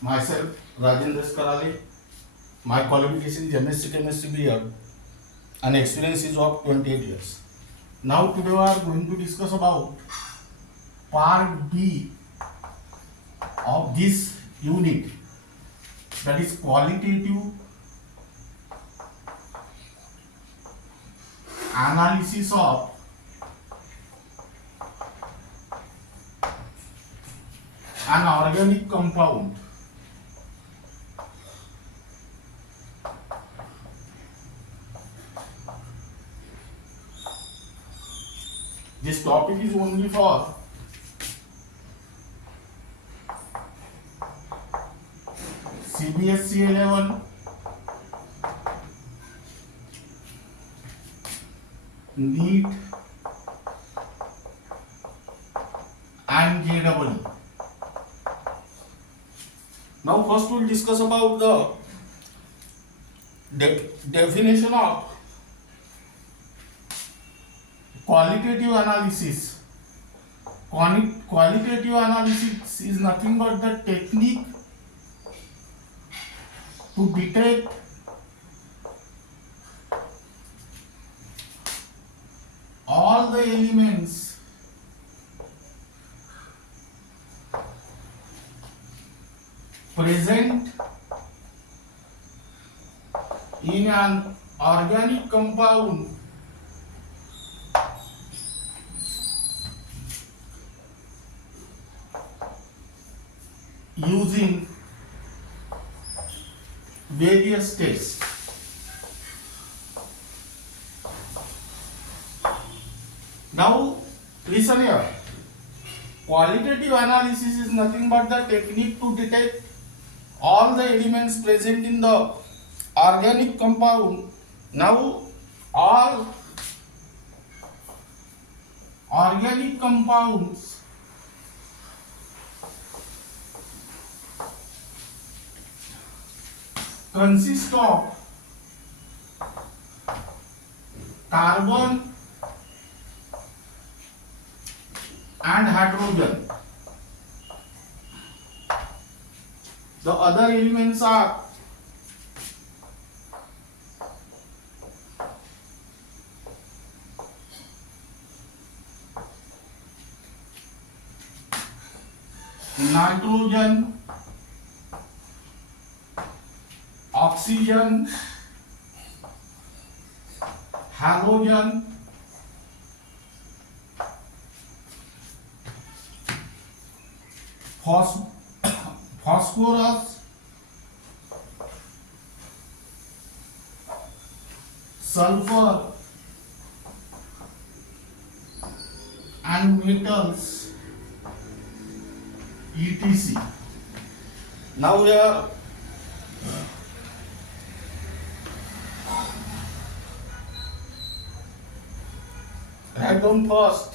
Myself, Rajendra Karale. My qualification is MSc Chemistry B.Ed and experience is of 28 years. Now today we are going to discuss about part B of this unit, that is qualitative analysis of an organic compound. This topic is only for CBSE 11, NEET and JEE. Now first we'll discuss about the definition of qualitative analysis. Qualitative analysis is nothing but the technique to detect all the elements present in an organic compound using various tests. Now listen here. Qualitative analysis is nothing but the technique to detect all the elements present in the organic compound. Now all organic compounds consist of carbon and hydrogen. The other elements are nitrogen, oxygen, halogen, phosphorus, sulfur and metals, etc. Now here write down first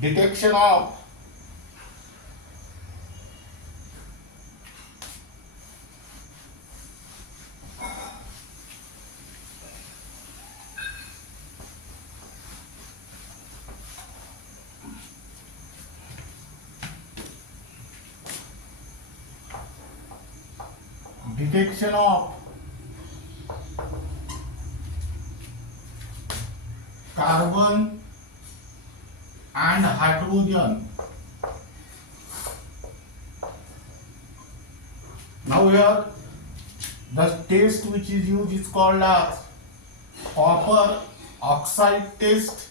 detection of carbon and hydrogen. Now here the test which is used is called as copper oxide test.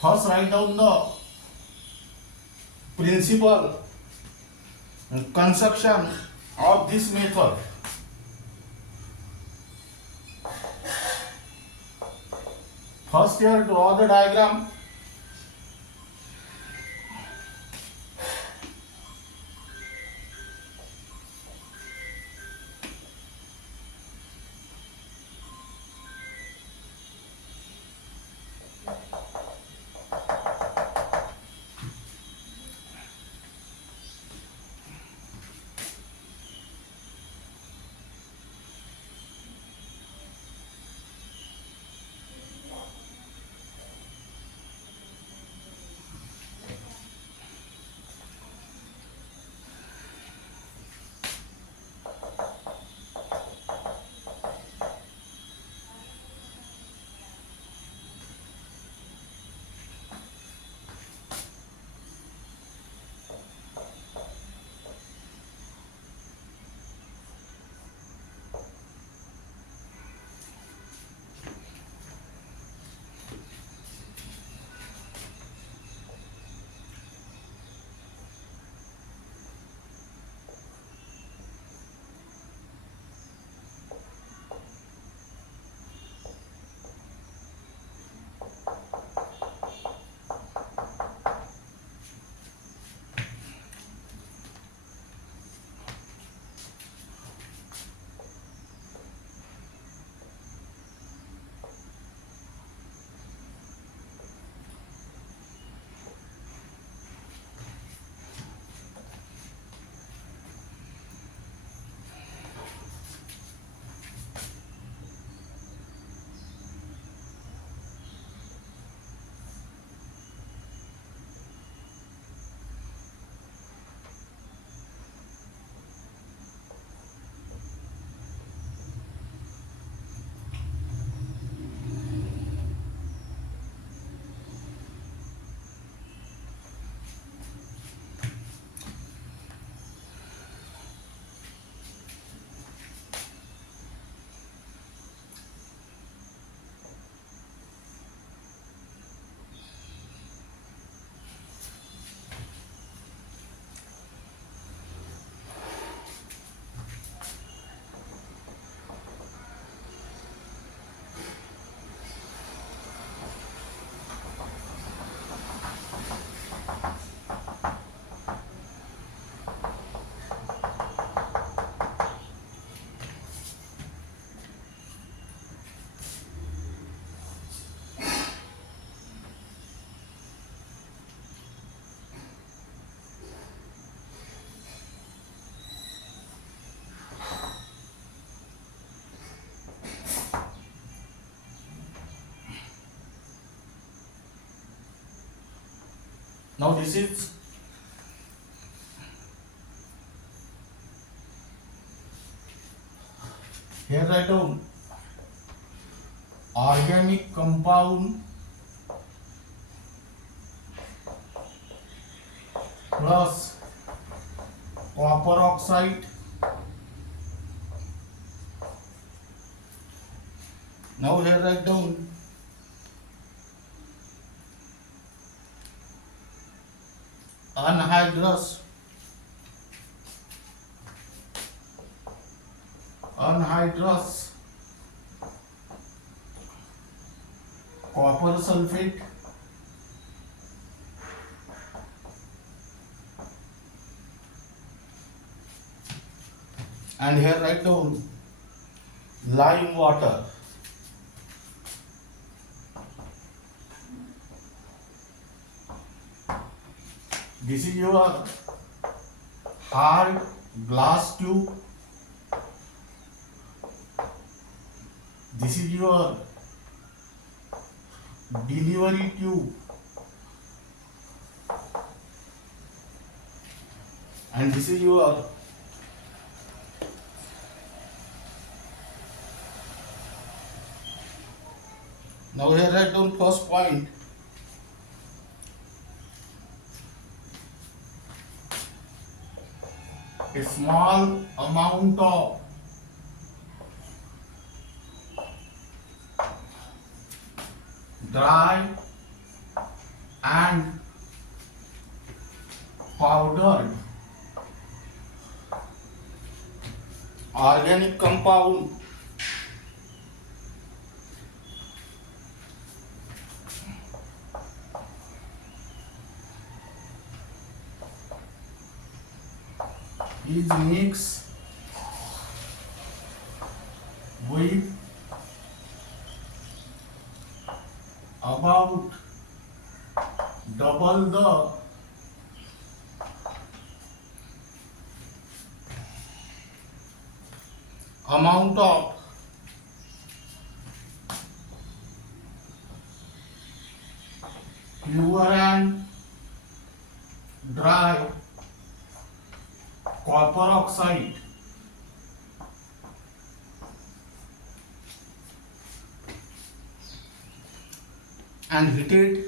First write down the principle and construction of this method. First here draw the diagram. Now this is here write down organic compound plus copper oxide. Now here write down anhydrous copper sulfate and here write down lime water. This is your hard glass tube. This is your delivery tube and this is your now here write down first point. A small amount of dry and powdered organic compound is mixed with about double the amount of pure and dry copper oxide and heated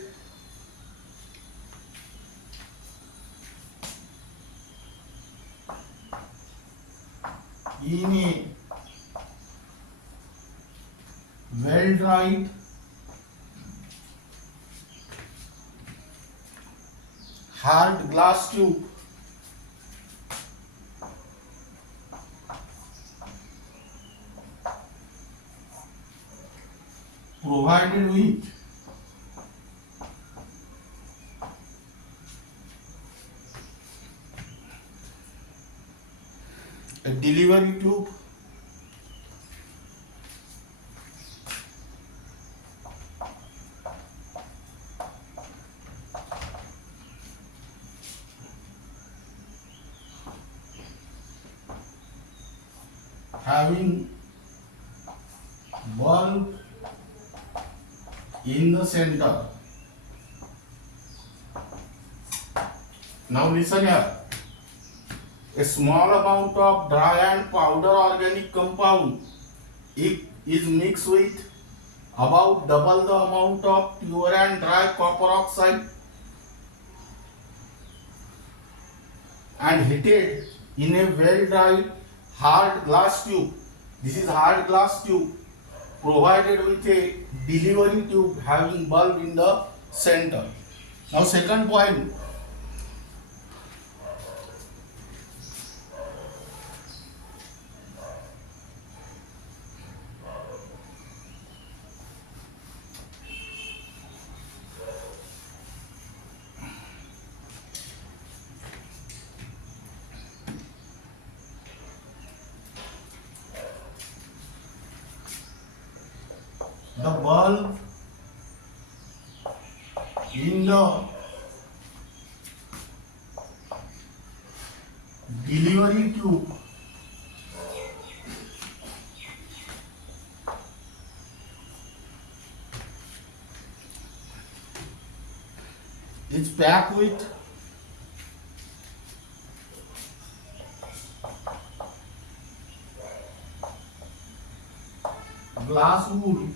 in a well dried hard glass tube provided with a delivery tube having bulb in the center. Now listen here. A small amount of dry and powder organic compound is mixed with about double the amount of pure and dry copper oxide and heated in a well dried hard glass tube. This is hard glass tube provided with a delivery tube having bulb in the center. Now second point. The bulb in the delivery tube is packed with glass wool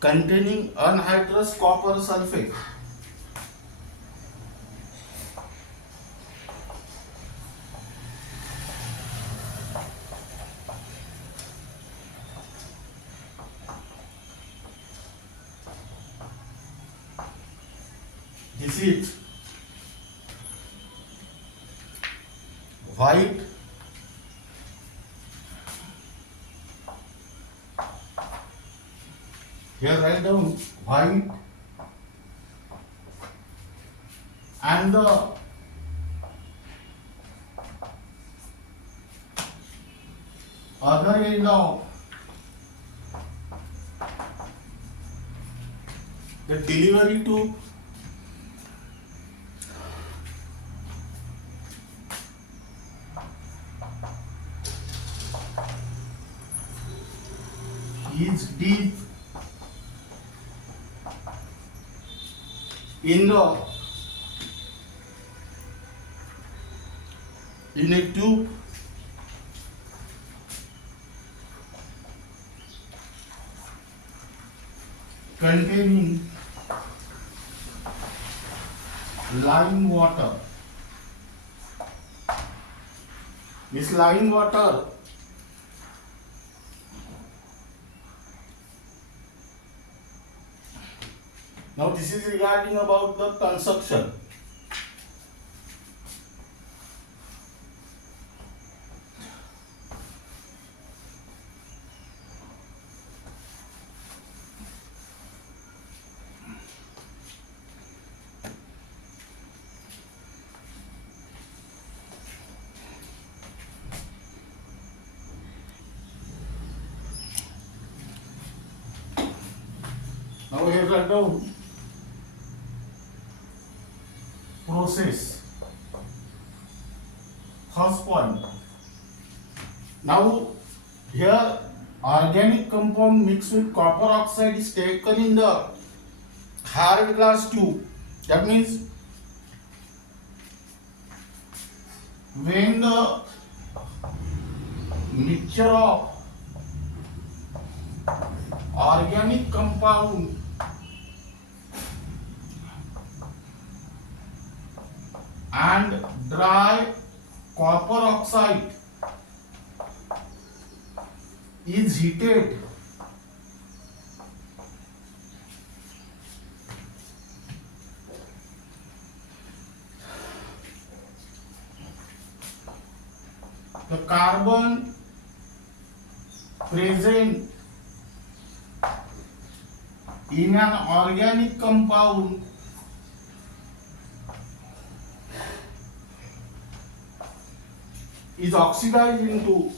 containing anhydrous copper sulfate. This is white here write down white and the other end of the delivery to is deep in a tube containing lime water. This lime water now this is regarding about the construction. Now we have write down process. First point. Now here organic compound mixed with copper oxide is taken in the hard glass tube. That means when the mixture of organic compound and dry copper oxide is heated, the carbon present in an organic compound is oxidized into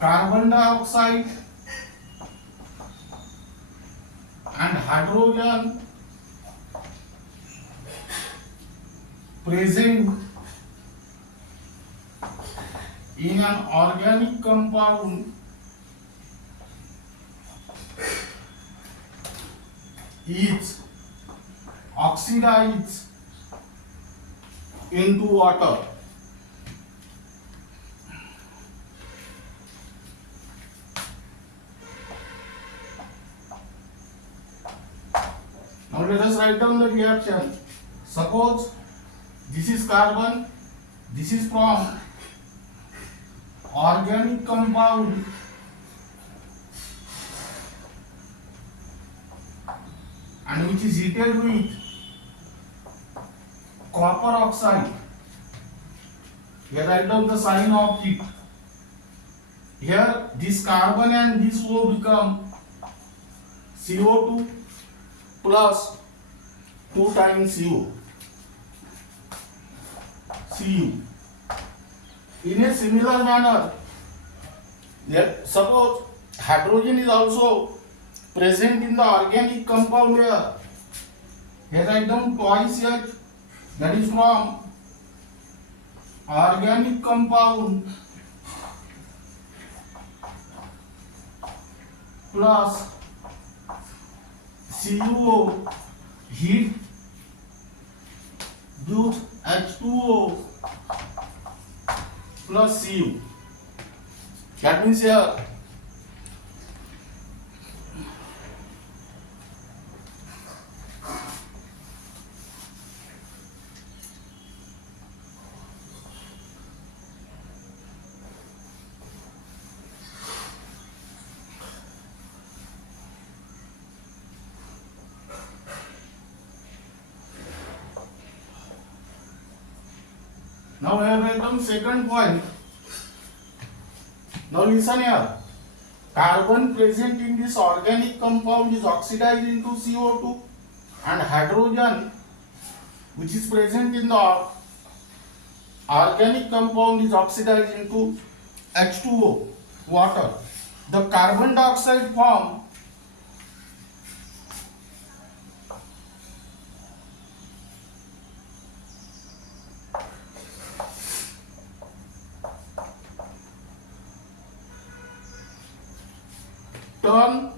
carbon dioxide and hydrogen present in an organic compound is oxidized into water. Now let us write down the reaction. Suppose this is carbon, this is from organic compound and which is heated with copper oxide. Here write down the sign of heat. Here this carbon and this O become CO2 plus 2 times Cu. In a similar manner, suppose hydrogen is also present in the organic compound here. Here write down twice H, that is from organic compound plus CuO, heat gives H2O plus Cu. That means here now I have written second point. Now listen here. Carbon present in this organic compound is oxidized into CO2 and hydrogen which is present in the organic compound is oxidized into H2O, water. The carbon dioxide form turn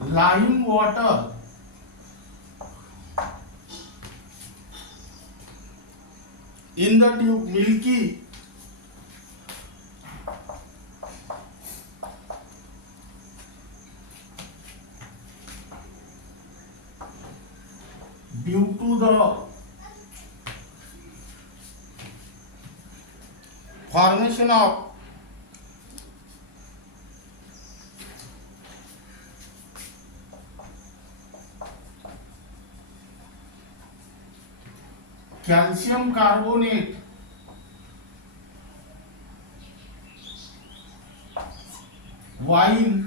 lime water in the tube milky due to the formation of calcium carbonate while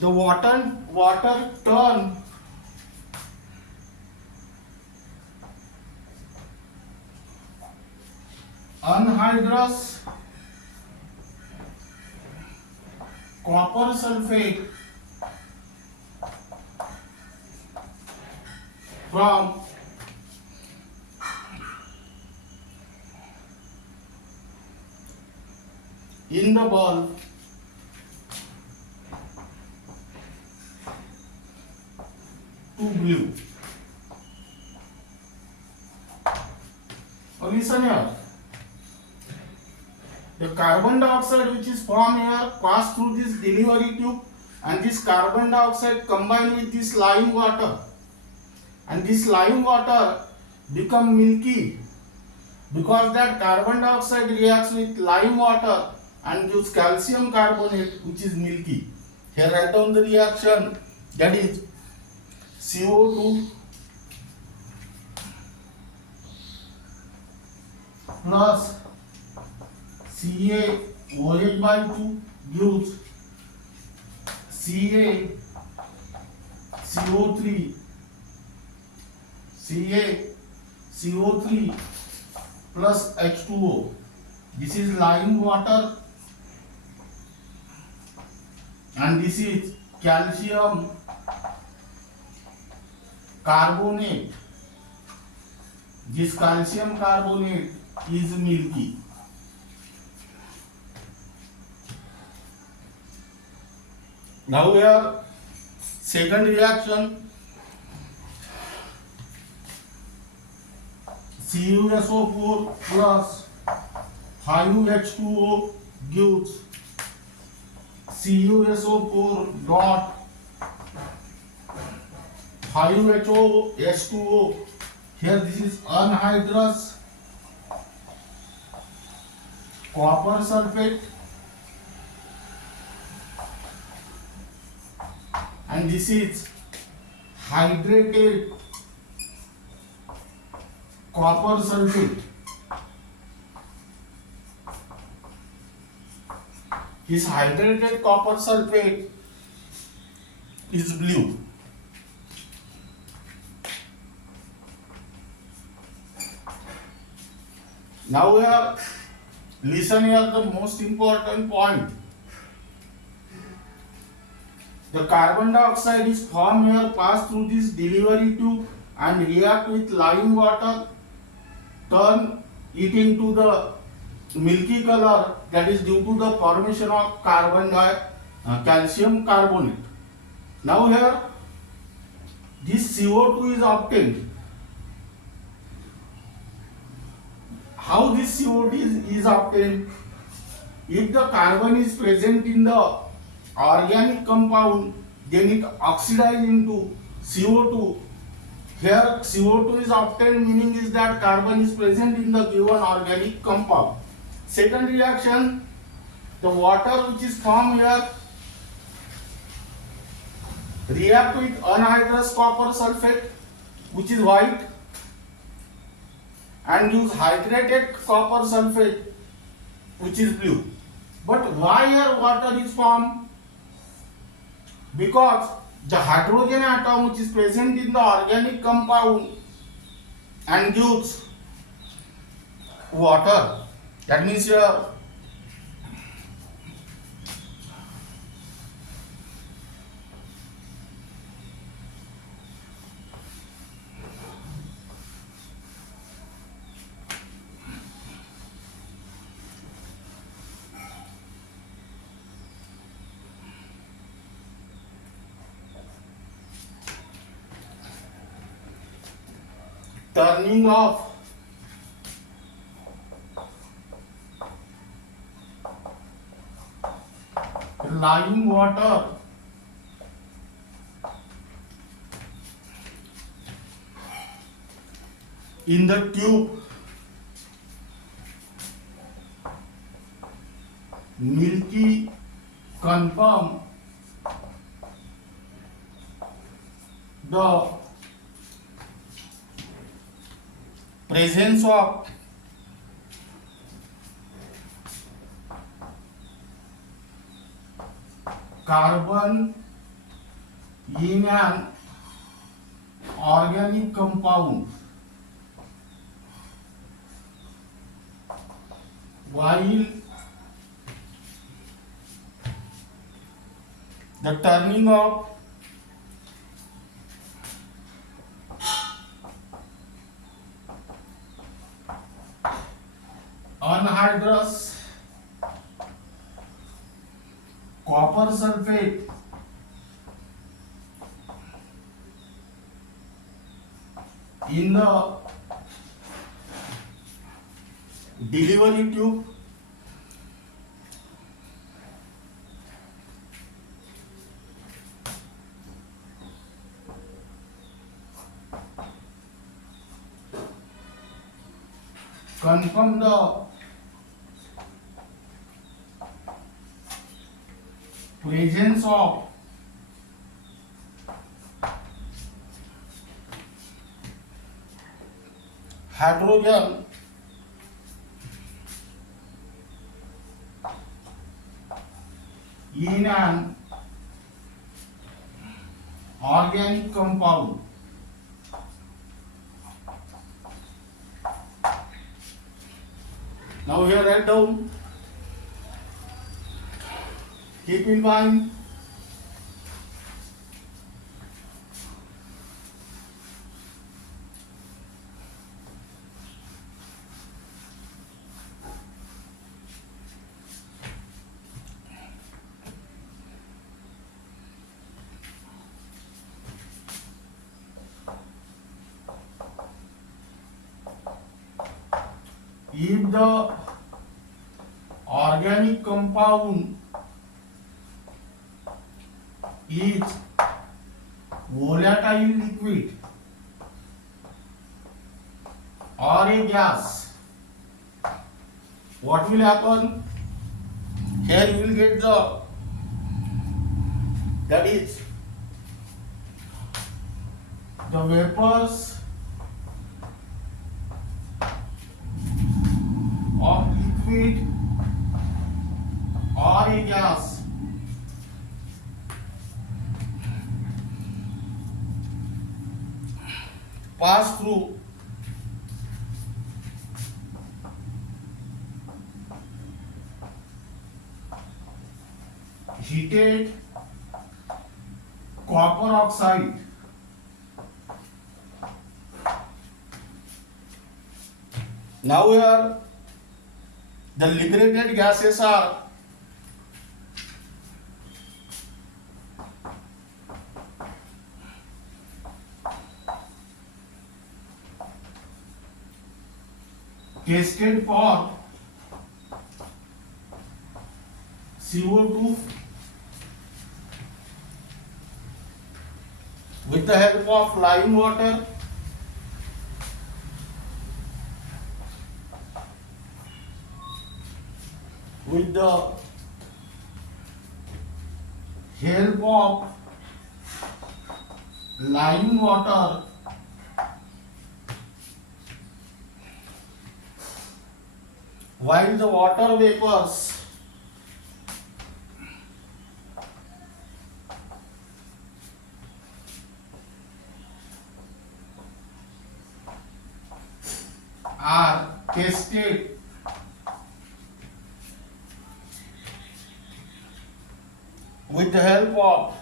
the water turn anhydrous copper sulfate from in the bulb to blue. Now listen here. The carbon dioxide which is formed here pass through this delivery tube and this carbon dioxide combine with this lime water and this lime water become milky because that carbon dioxide reacts with lime water and gives calcium carbonate which is milky. Here write down the reaction, that is CO2 plus CaOH by 2 gives CaCO3 plus H2O. This is lime water and this is calcium carbonate. This calcium carbonate is milky. Now we have second reaction, CuSO4 plus 5H2O gives CuSO4 dot 5HO Here this is anhydrous copper sulfate and this is hydrated copper sulfate. This hydrated copper sulfate is blue. Now here, listen here the most important point. The carbon dioxide is formed here, pass through this delivery tube and react with lime water, turn it into the milky color, that is due to the formation of calcium carbonate. Now here, this CO2 is obtained. How this CO2 is obtained? If the carbon is present in the organic compound, then it oxidizes into CO2. Here CO2 is obtained, meaning is that carbon is present in the given organic compound. Second reaction, the water which is formed here react with anhydrous copper sulfate, which is white, and use hydrated copper sulfate, which is blue. But why here water is formed? Because the hydrogen atom which is present in the organic compound and gives water. That means here turning off lime water in the tube, milky confirm the presence of carbon in an organic compound, while the turning of anhydrous copper sulfate in the delivery tube confirm the presence of hydrogen in an organic compound. Now here write down, keep in mind if the organic compound is volatile liquid or a gas, what will happen? Here you will get the, that is the vapors of liquid or a gas pass through heated copper oxide. Now here the liberated gases are tested for CO2 with the help of lime water with the help of lime water while the water vapors are tested with the help of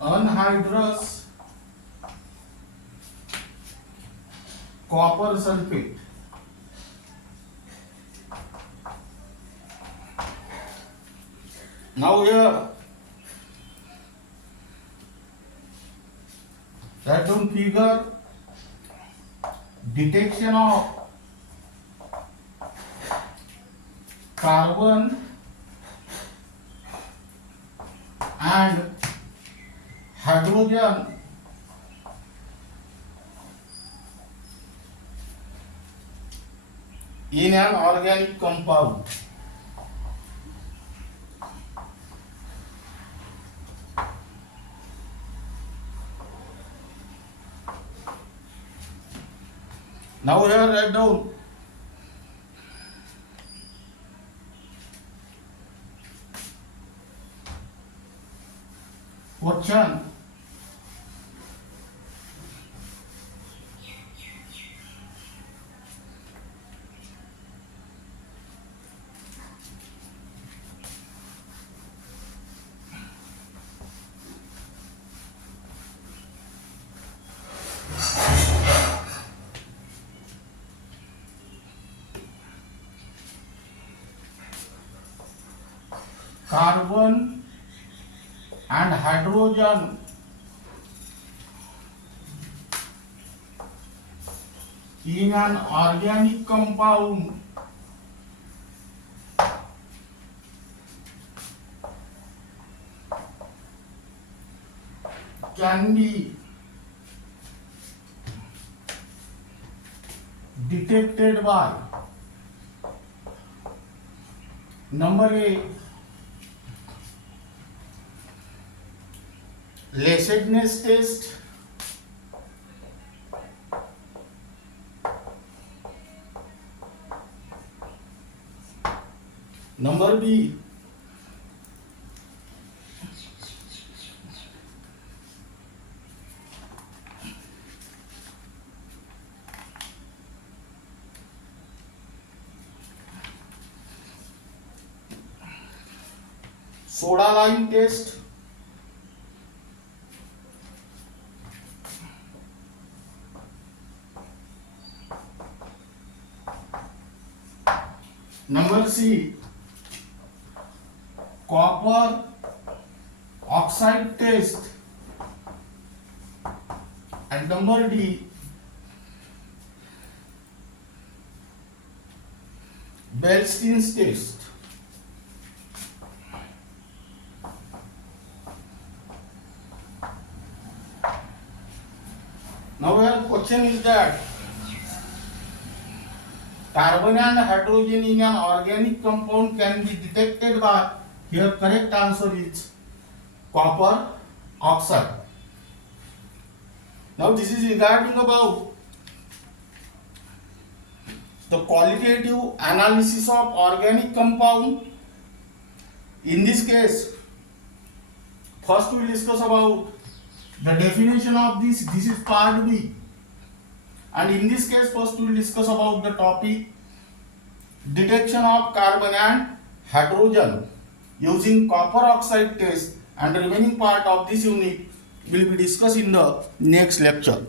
anhydrous copper sulfate. Now here write down figure detection of carbon and hydrogen in an organic compound. Now here write down question. Carbon and hydrogen in an organic compound can be detected by number A, Lacidness test. Number B, soda lime test. Number C, copper oxide test. And number D, Bellstein's test. Now our question is that carbon and hydrogen in an organic compound can be detected by, here correct answer is copper oxide. Now this is regarding about the qualitative analysis of organic compound. In this case, first we will discuss about the definition of this. This is part B. And in this case, first we will discuss about the topic detection of carbon and hydrogen using copper oxide test, and the remaining part of this unit will be discussed in the next lecture.